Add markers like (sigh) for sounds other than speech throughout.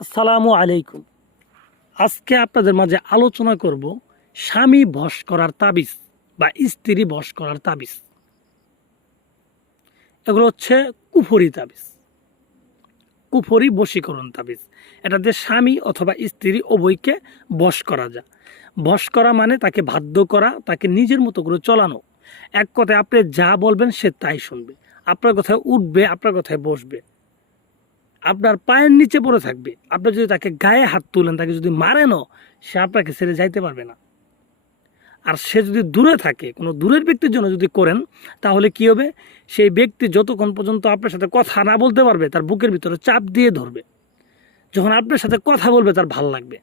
আসসালামু আলাইকুম। আজকে আপনাদের মাঝে আলোচনা করব স্বামী বশ করার তাবিজ বা স্ত্রী বশ করার তাবিজ। এগুলো হচ্ছে কুফরি তাবিজ। কুফরি বশীকরণ তাবিজ। এটাতে স্বামী অথবা স্ত্রী উভয়কে বশ করা যায়। বশ করা মানে তাকে বাধ্য করা, তাকে নিজের মতো করে চলানো। এক কথায় আপনি যা বলবেন সে তাই শুনবে। আপনার কথায় উঠবে, আপনার কথায় বসবে। আপনার পায়ের নিচে পড়ে থাকবে। আপনি যদি তাকে গায়ে হাত তুলেন, তাকে যদি মারেনও, সে আপনাকে ছেড়ে যাইতে পারবে না। আর সে যদি দূরে থাকে, কোনো দূরের ব্যক্তির জন্য যদি করেন, তাহলে কি হবে? সেই ব্যক্তি যতক্ষণ পর্যন্ত আপনার সাথে কথা না বলতে পারবে, তার বুকের ভিতরে চাপ দিয়ে ধরবে। যখন আপনার সাথে কথা বলবে, তার ভালো লাগবে।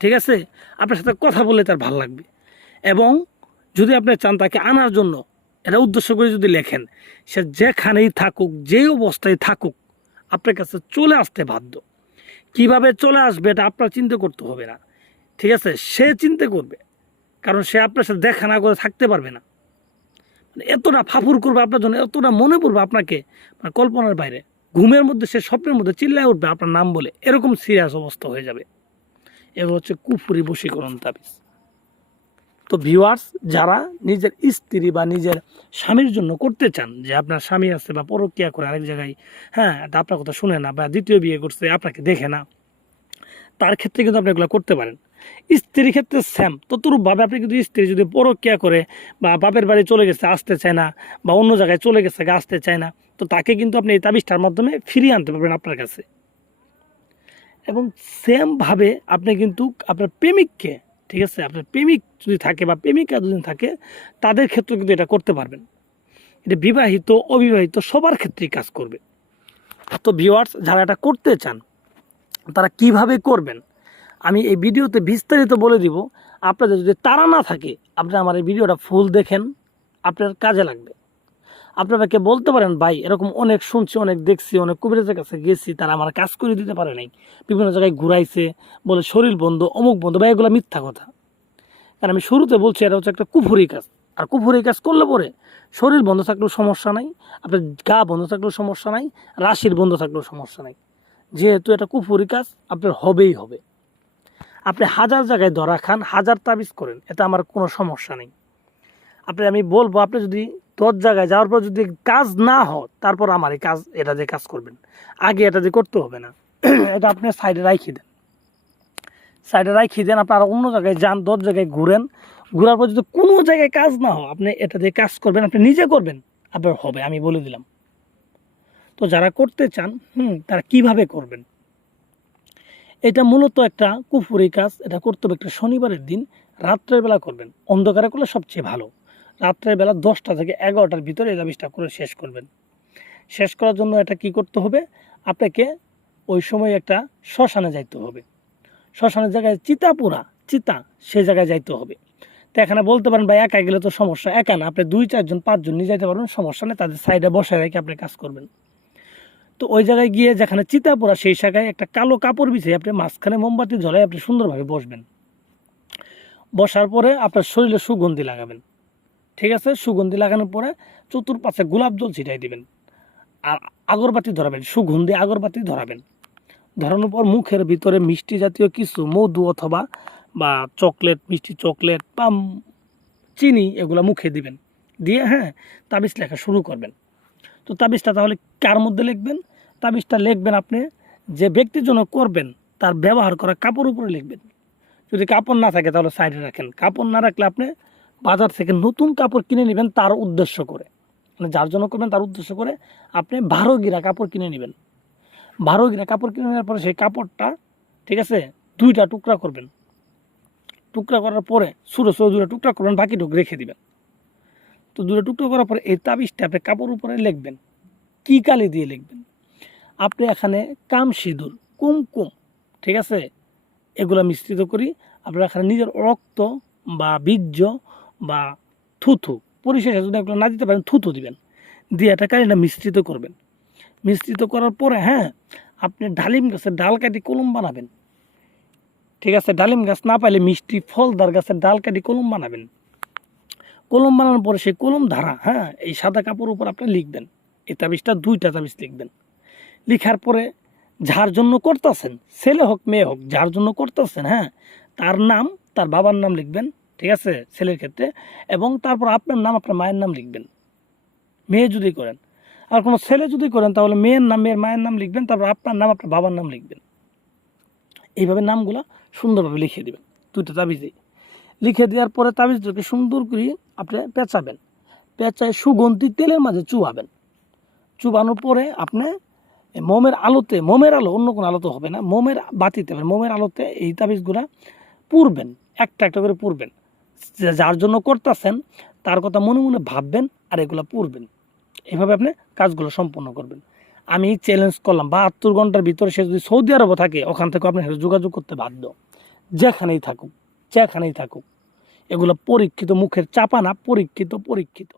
ঠিক আছে? আপনার সাথে কথা বললে তার ভালো লাগবে। এবং যদি আপনি চান তাকে আনার জন্য, এটা উদ্দেশ্য করে যদি লেখেন, সে যেখানেই থাকুক, যেই অবস্থায় থাকুক আপনার কাছে চলে আসতে বাধ্য। কীভাবে চলে আসবে এটা আপনার চিন্তা করতে হবে না। ঠিক আছে? সে চিন্তা করবে। কারণ সে আপনার সাথে দেখা না করে থাকতে পারবে না। মানে এতটা ফাফুর করবে আপনার জন্য, এতটা মনে পড়বে আপনাকে। মানে কল্পনার বাইরে। ঘুমের মধ্যে সে স্বপ্নের মধ্যে চিল্লায় উঠবে আপনার নাম বলে। এরকম সিরিয়াস অবস্থা হয়ে যাবে। এবার হচ্ছে কুফুরি বশীকরণ তাবিজ। তো ভিউয়ার্স যারা নিজের স্ত্রী বা নিজের স্বামীর জন্য করতে চান, যে আপনার স্বামী আছে বা পরকিয়া করে আরেক জায়গায় হ্যাঁ আপনার কথা শুনে না বা দ্বিতীয় বিয়ে করছে, আপনাকে দেখে না, তার ক্ষেত্রে কিন্তু আপনি এগুলো করতে পারেন। স্ত্রীর ক্ষেত্রে স্যাম ততরূপভাবে আপনি কিন্তু স্ত্রী যদি পরকিয়া করে বা বাপের বাড়ি চলে গেছে, আসতে চায় না বা অন্য জায়গায় চলে গেছে আসতে চায় না, তো তাকে কিন্তু আপনি এই তাবিজটার মাধ্যমে ফিরিয়ে আনতে পারবেন আপনার কাছে। এবং সেমভাবে আপনি কিন্তু আপনার প্রেমিককে ঠিক আছে? আপনার প্রেমিক যদি থাকে বা প্রেমিকা যদি থাকে, তাদের ক্ষেত্রে কিন্তু এটা করতে পারবেন। এটা বিবাহিত, অবিবাহিত সবার ক্ষেত্রেই কাজ করবে। তো ভিউয়ার্স যারা এটা করতে চান, তারা কীভাবে করবেন? আমি এই ভিডিওতে বিস্তারিত বলে দিব। আপনাদের যদি তারা না থাকে, আপনি আমার এই ভিডিওটা ফুল দেখেন। আপনার কাজে লাগবে। আপনাকে বলতে পারেন, ভাই, এরকম অনেক শুনছি, অনেক দেখছি, অনেক কবিরাজের কাছে গেছি, তারা আমার কাজ করে দিতে পারে নাই। বিভিন্ন জায়গায় ঘুরাইছে, বলে শরীর বন্ধ, অমুক বন্ধ। বা এগুলো মিথ্যা কথা। কারণ আমি শুরুতে বলছি, এটা হচ্ছে একটা কুফুরি কাজ। আর কুফুরি কাজ করলে পরে শরীর বন্ধ থাকলেও সমস্যা নাই, আপনার গা বন্ধ থাকলেও সমস্যা নাই, রাশির বন্ধ থাকলেও সমস্যা নাই। যেহেতু এটা কুফুরি কাজ, আপনার হবেই হবে। আপনি হাজার জায়গায় ধরা খান, হাজার তাবিজ করেন এটা আমার কোনো সমস্যা নেই। আপনি, আমি বলব, আপনি যদি দশ জায়গায় যাওয়ার পর যদি কাজ না হয়, তারপর আমার এই কাজ, এটা দিয়ে কাজ করবেন। আগে এটা দিয়ে করতে হবে না, (clears throat) এটা আপনি সাইডে রাখিয়ে দেন। সাইডে রাখিয়ে দেন আপনার অন্য জায়গায় যান, দশ জায়গায় ঘুরেন। ঘোরার পর যদি কোনো জায়গায় কাজ না হয়, আপনি এটা দিয়ে কাজ করবেন, আপনি নিজে করবেন, আপনার হবে, আমি বলে দিলাম। তো যারা করতে চান, হুম, তারা কীভাবে করবেন? এটা মূলত একটা কুফুরি কাজ, এটা করতে হবে একটা শনিবারের দিন, রাত্রের বেলা করবেন। অন্ধকারে করলে সবচেয়ে ভালো। রাত্রের বেলা দশটা থেকে এগারোটার ভিতরে এই তাবিজটা করে শেষ করবেন। শেষ করার জন্য এটা কি করতে হবে? আপনাকে ওই সময় একটা শ্মশানে যাইতে হবে। শ্মশানের জায়গায় চিতা পুরা চিতা সেই জায়গায় যাইতে হবে। তো এখানে বলতে পারেন, ভাই, একা গেলে তো সমস্যা, একা না। আপনি দুই, চারজন, পাঁচজন নিয়ে যাইতে পারবেন, সমস্যা নেই, তাদের সাইডে বসায় রেখে আপনি কাজ করবেন। তো ওই জায়গায় গিয়ে যেখানে চিতা পোড়া সেই জায়গায় একটা কালো কাপড় বিছিয়ে আপনি মাঝখানে মোমবাতি জ্বলাই আপনি সুন্দরভাবে বসবেন। বসার পরে আপনার শরীরে সুগন্ধি লাগাবেন। ঠিক আছে, সুগন্ধি লাগানোর পরে চতুর্পাশে গোলাপ জল ছিটাই দিবেন। আর আগরবাতি ধরাবেন, সুগন্ধি আগরবাতি ধরাবেন। ধরানোর পর মুখের ভিতরে মিষ্টি জাতীয় কিছু, মধু অথবা বা চকলেট, মিষ্টি চকলেট বা চিনি, এগুলো মুখে দিবেন। দিয়ে হ্যাঁ তাবিজ লেখা শুরু করবেন। তো তাবিজটা তাহলে কার মধ্যে লিখবেন? তাবিজটা লিখবেন আপনি, যে ব্যক্তির জন্য করবেন, তার ব্যবহার করা কাপড় উপরে লিখবেন। যদি কাপড় না থাকে তাহলে সাইডে রাখেন। কাপড় না রাখলে আপনি বাজার থেকে নতুন কাপড় কিনে নেবেন তার উদ্দেশ্য করে। মানে যার জন্য করবেন তার উদ্দেশ্য করে আপনি বারো গিরা কাপড় কিনে নেবেন। বারো গিরা কাপড় কিনে নেওয়ার পরে সেই কাপড়টা, ঠিক আছে, দুইটা টুকরা করবেন। টুকরা করার পরে ছোটো ছোটো দুটো টুকরা করবেন, বাকি টুক রেখে দিবেন। তো দুটো টুকরো করার পরে এই তাবিজটা আপনি কাপড় উপরে লিখবেন। কি কালি দিয়ে লিখবেন? আপনি এখানে কাম সিঁদুর, কুমকুম, ঠিক আছে, এগুলো মিশ্রিত করি, আপনার এখানে নিজের রক্ত বা বীর্য বা থুথু, পরিশেষে যদি এগুলো না দিতে পারেন, থুথু দিবেন। দিয়ে এটা কালিটা মিশ্রিত করবেন। মিশ্রিত করার পরে হ্যাঁ আপনি ডালিম গাছের ডাল কাটি কলম বানাবেন। ঠিক আছে, ডালিম গাছ না পাইলে মিষ্টি ফলদার গাছের ডাল কাটি কলম বানাবেন। কলম বানানোর পরে সেই কলম ধারা হ্যাঁ এই সাদা কাপড় উপর আপনি লিখবেন। এই তাবিজটা, দুইটা তাবিজ লিখবেন। লিখার পরে, যার জন্য করতেছেন, ছেলে হোক, মেয়ে হোক, যার জন্য করতেছেন হ্যাঁ তার নাম, তার বাবার নাম লিখবেন। ঠিক আছে? ছেলের ক্ষেত্রে। এবং তারপর আপনার নাম, আপনার মায়ের নাম লিখবেন। মেয়ে যদি করেন। আর কোনো ছেলে যদি করেন, তাহলে মেয়ের নাম, মেয়ের মায়ের নাম লিখবেন, তারপর আপনার নাম, আপনার বাবার নাম লিখবেন। এইভাবে নামগুলো সুন্দরভাবে লিখে দিবেন। দুইটা তাবিজে লিখে দেওয়ার পরে তাবিজটাকে সুন্দর করে আপনি পেঁচাবেন। পেঁচায় সুগন্ধি তেলের মাঝে চুবাবেন। চুবানোর পরে আপনি মোমের আলোতে, মোমের আলো অন্য কোনো আলোতে হবে না। মোমের বাতিতে, মোমের আলোতে এই তাবিজগুলা পুরবেন। একটা একটা করে পুরবেন। যার জন্য করতেছেন, তার কথা মনে মনে ভাববেন আর এগুলো পড়বেন। এভাবে আপনি কাজগুলো সম্পন্ন করবেন। আমি চ্যালেঞ্জ করলাম, বাহাত্তর ঘণ্টার ভিতরে সে যদি সৌদি আরবে থাকে, ওখান থেকে আপনি যোগাযোগ করতে বাধ্য। যেখানেই থাকুক যেখানেই থাকুক, এগুলো পরীক্ষিত মুখের চাপা না, পরীক্ষিত পরীক্ষিত।